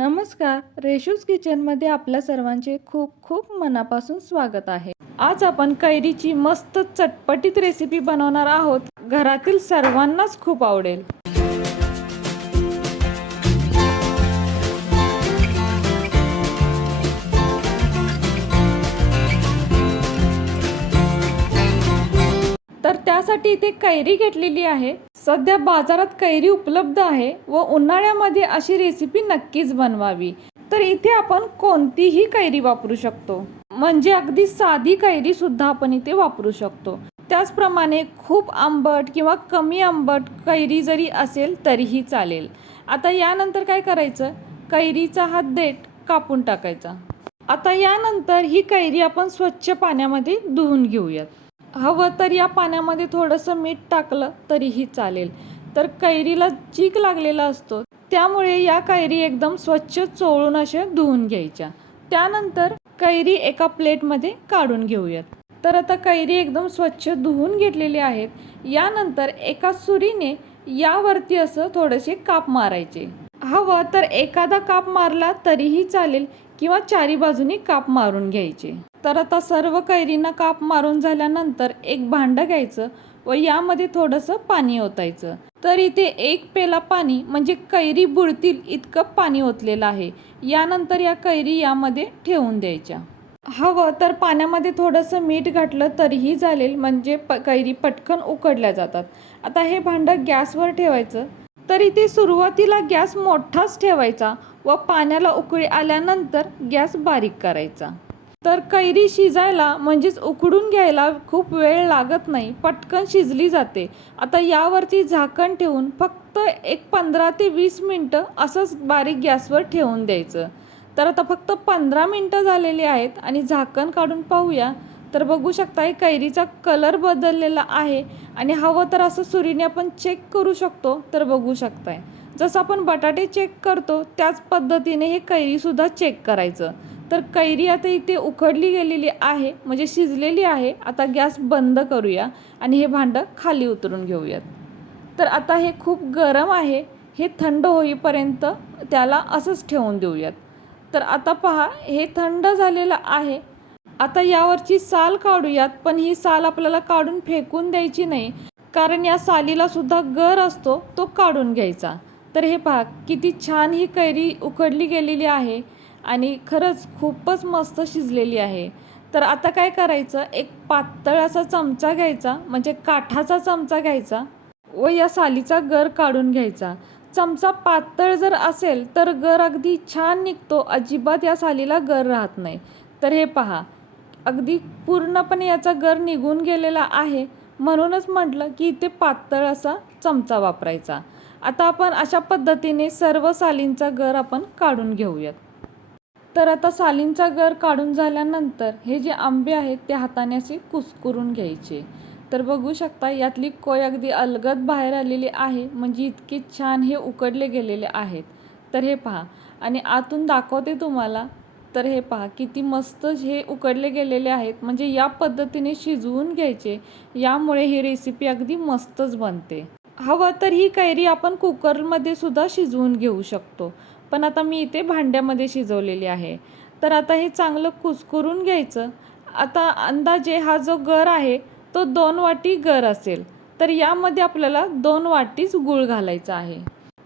नमस्कार रेशूज किचनमध्ये आपल्या सर्वांचे खूप खूप मनापासून स्वागत आहे. आज आपण कैरीची मस्त चटपटीत रेसिपी बनवणार आहोत. घरातील सर्वांनाच खूप आवडेल. तर त्यासाठी इथे कैरी घेतलेली आहे. सध्या बाजारात कैरी उपलब्ध आहे व उन्हाळ्यामध्ये अशी रेसिपी नक्कीच बनवावी. तर इथे आपण कोणतीही कैरी वापरू शकतो. म्हणजे अगदी साधी कैरी सुद्धा आपण इथे वापरू शकतो. त्याचप्रमाणे खूप आंबट किंवा कमी आंबट कैरी जरी असेल तरीही चालेल. आता यानंतर काय करायचं? कैरीचा हा देठ कापून टाकायचा. आता यानंतर ही कैरी आपण स्वच्छ पाण्यामध्ये धुवून घेऊयात. हवं तर या पाण्यामध्ये थोडंसं मीठ टाकलं तरीही चालेल. तर कैरीला चीक लागलेला असतो त्यामुळे या कैरी एकदम स्वच्छ चोळून अशा धुवून घ्यायच्या. त्यानंतर कैरी एका प्लेटमध्ये काढून घेऊयात. तर आता कैरी एकदम स्वच्छ धुवून घेतलेली आहेत. यानंतर एका सुरीने यावरती असं थोडेसे काप मारायचे. हवं तर एखादा काप मारला तरीही चालेल किंवा चारी बाजूनी काप मारून घ्यायचे. तर आता सर्व कैरींना काप मारून झाल्यानंतर एक भांडं घ्यायचं व यामध्ये थोडंसं पाणी ओतायचं. तर इथे एक पेला पाणी म्हणजे कैरी बुडतील इतकं पाणी ओतलेलं आहे. यानंतर या कैरी यामध्ये ठेवून द्यायच्या. हवं तर पाण्यामध्ये थोडंसं मीठ घातलं तरीही चालेल म्हणजे प कैरी पटकन उकडल्या जातात. आता हे भांडं गॅसवर ठेवायचं. तर इथे सुरुवातीला गॅस मोठाच ठेवायचा व पाण्याला उकळी आल्यानंतर गॅस बारीक करायचा. तर कैरी शिजायला म्हणजेच उकडून घ्यायला खूप वेळ लागत नाही पटकन शिजली जाते. आता यावरती झाकण ठेवून फक्त एक पंधरा ते वीस मिनटं असंच बारीक गॅसवर ठेवून द्यायचं. तर आता फक्त पंधरा मिनटं झालेली आहेत आणि झाकण काढून पाहूया. तर बघू शकता हे कैरीचा कलर बदललेला आहे आणि हवं तर असं सुरीने आपण चेक करू शकतो. तर बघू शकताय. जसं आपण बटाटे चेक करतो त्याच पद्धतीने हे कैरीसुद्धा चेक करायचं. तर कैरी आता इथे उकडली गेलेली आहे म्हणजे शिजलेली आहे. आता गॅस बंद करूया आणि हे भांडं खाली उतरून घेऊयात. तर आता हे खूप गरम आहे हे थंड होईपर्यंत त्याला असंच ठेवून देऊयात. तर आता पहा हे थंड झालेलं आहे. आता यावरची साल काढूयात पण ही साल आपल्याला काढून फेकून द्यायची नाही कारण या सालीला सुद्धा गर असतो तो काढून घ्यायचा. तर हे पहा किती छान ही कैरी उकडली गेलेली आहे. आणि खरंच खूपच मस्त शिजलेली आहे. तर आता काय करायचं? एक पातळ असा चमचा घ्यायचा म्हणजे काठाचा चमचा घ्यायचा व या सालीचा गर काढून घ्यायचा. चमचा पातळ जर असेल तर गर अगदी छान निघतो. अजिबात या सालीला गर राहत नाही. तर हे पहा अगदी पूर्णपणे याचा गर निघून गेलेला आहे. म्हणूनच म्हटलं की इथे पातळ असा चमचा वापरायचा. आता आपण अशा पद्धतीने सर्व सालींचा गर आपण काढून घेऊयात. तर आता सालींचा गर काढून झाल्यानंतर हे जे आंबे आहेत ते हाताने असे कुसकुरून घ्यायचे. तर बघू शकता यातली कोय अगदी अलगद बाहेर आलेली आहे म्हणजे इतके छान हे उकडले गेलेले आहेत. तर हे पहा आणि आतून दाखवते तुम्हाला. तर हे पहा किती मस्त हे उकडले गेलेले आहेत. म्हणजे या पद्धतीने शिजवून घ्यायचे. यामुळे ही रेसिपी अगदी मस्तच बनते. हवं तर ही कैरी आपण कुकरमध्ये सुद्धा शिजवून घेऊ शकतो. पण आता मी इथे भांड्यामध्ये शिजवलेली आहे. तर आता हे चांगलं कुसकुरून घ्यायचं. आता अंदाजे हा जो गर आहे तो दोन वाटी गर असेल. तर यामध्ये आपल्याला दोन वाटीच गूळ घालायचा आहे.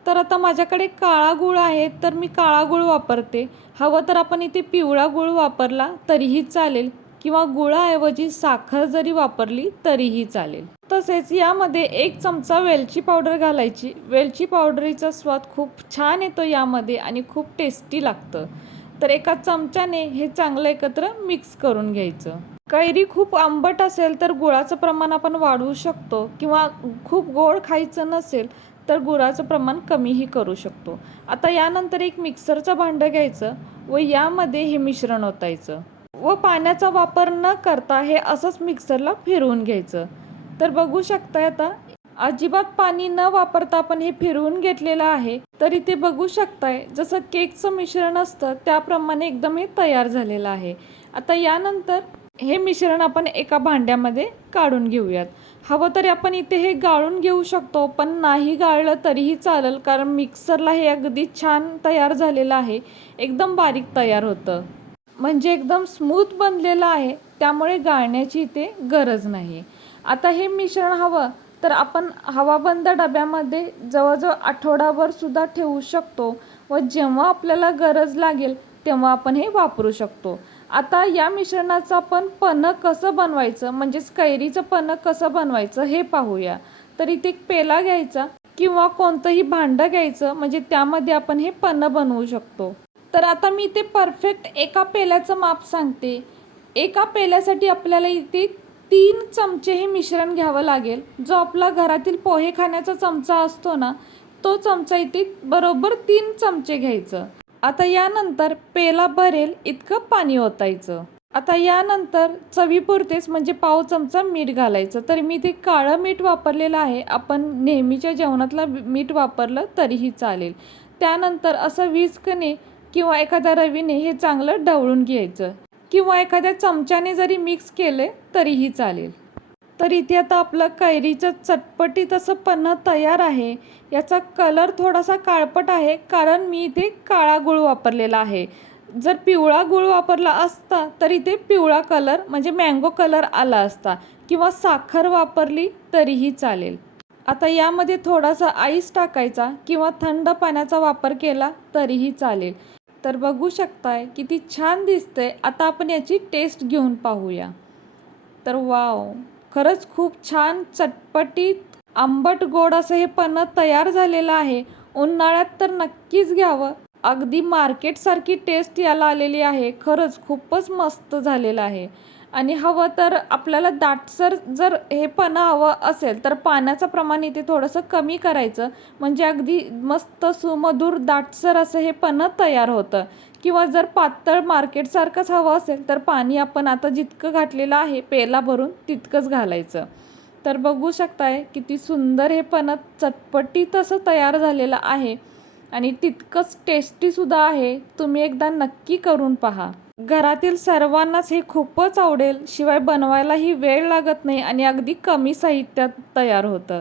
तर आता माझ्याकडे काळा गूळ आहे तर मी काळा गूळ वापरते. हवं तर आपण इथे पिवळा गूळ वापरला तरीही चालेल. किंवा गुळाऐवजी साखर जरी वापरली तरीही चालेल. तसेच यामध्ये एक चमचा वेलची पावडर घालायची. वेलची पावडरीचा स्वाद खूप छान येतो यामध्ये आणि खूप टेस्टी लागतं. तर एका चमच्याने हे चांगलं एकत्र मिक्स करून घ्यायचं. कैरी खूप आंबट असेल तर गुळाचं प्रमाण आपण वाढवू शकतो किंवा खूप गोड खायचं नसेल तर गुळाचं प्रमाण कमीही करू शकतो. आता यानंतर एक मिक्सरचं भांडं घ्यायचं व यामध्ये हे मिश्रण ओतायचं. व पाण्याचा वापर न करता हे असंच मिक्सरला फिरवून घ्यायचं. तर बघू शकताय आता अजिबात पाणी न वापरता आपण हे फिरवून घेतलेलं आहे तर इथे बघू शकताय जसं केकचं मिश्रण असतं त्याप्रमाणे एकदम हे तयार झालेलं आहे. आता यानंतर हे मिश्रण आपण एका भांड्यामध्ये काढून घेऊयात. हवं तरी आपण इथे हे गाळून घेऊ शकतो पण नाही गाळलं तरीही चालेल कारण मिक्सरला हे अगदी छान तयार झालेलं आहे. एकदम बारीक तयार होतं. म्हणजे एकदम स्मूथ बनलेलं आहे त्यामुळे गाळण्याची इथे गरज नाही. आता हे मिश्रण हवं तर आपण हवाबंद डब्यामध्ये जवळजवळ आठवडाभर सुद्धा ठेवू शकतो व जेव्हा आपल्याला गरज लागेल तेव्हा आपण हे वापरू शकतो. आता या मिश्रणाचं आपण पन्ह कसं बनवायचं म्हणजेच कैरीचं पन्ह कसं बनवायचं हे पाहूया. तर इथे एक पेला घ्यायचा किंवा कोणतंही भांडं घ्यायचं म्हणजे त्यामध्ये आपण हे पन्ह बनवू शकतो. तर आता मी इथे परफेक्ट एका पेल्याचं माप सांगते. एका पेल्यासाठी आपल्याला इथे तीन चमचे हे मिश्रण घ्यावं लागेल. जो आपला घरातील पोहे खाण्याचा चमचा असतो ना तो चमचा इथे बरोबर तीन चमचे घ्यायचं. आता यानंतर पेला भरेल इतकं पाणी ओतायचं. आता यानंतर चवीपुरतेच म्हणजे पाव चमचा मीठ घालायचं. तर मी ते काळं मीठ वापरलेलं आहे. आपण नेहमीच्या जेवणातलं मीठ वापरलं तरीही चालेल. त्यानंतर असं विस्कने किंवा एखाद्या रवीने हे चांगलं ढवळून घ्यायचं. किंवा एखाद्या चमच्याने जरी मिक्स केले तरीही चालेल. तर इथे आता आपलं कैरीचं चटपटीत असं पन्ह तयार आहे. याचा कलर थोडासा काळपट आहे कारण मी इथे काळा गुळ वापरलेला आहे. जर पिवळा गुळ वापरला असता तर इथे पिवळा कलर म्हणजे मँगो कलर आला असता. किंवा साखर वापरली तरीही चालेल. आता यामध्ये थोडासा आईस टाकायचा किंवा थंड पाण्याचा वापर केला तरीही चालेल. तर बघू शकताय किती छान दिसतंय. आता आपण याची टेस्ट घेऊन पाहूया. तर वाव खरंच खूप छान चटपटीत आंबट गोड असं हे पन्ह तयार झालेलं आहे. उन्हाळ्यात तर नक्कीच घ्यावं. अगदी मार्केटसारखी टेस्ट याला आलेली आहे. खरंच खूपच मस्त झालेलं आहे. आणि हवं तर आपल्याला दाटसर जर हे पन्ह हवं असेल तर पाण्याचं प्रमाण इथे थोडंसं कमी करायचं. म्हणजे अगदी मस्त सुमधूर दाटसर असं हे पणं तयार होतं. किंवा जर पातळ मार्केटसारखंच हवं असेल तर पाणी आपण आता जितकं घातलेलं आहे पेला भरून तितकंच घालायचं. तर बघू शकताय किती सुंदर हे पणं चटपटीत असं तयार झालेलं आहे. आणि तितकंच टेस्टीसुद्धा आहे. तुम्ही एकदा नक्की करून पहा. घरातील सर्वांनाच हे खूपच आवडेल. शिवाय बनवायलाही वेळ लागत नाही आणि अगदी कमी साहित्यात तयार होतं.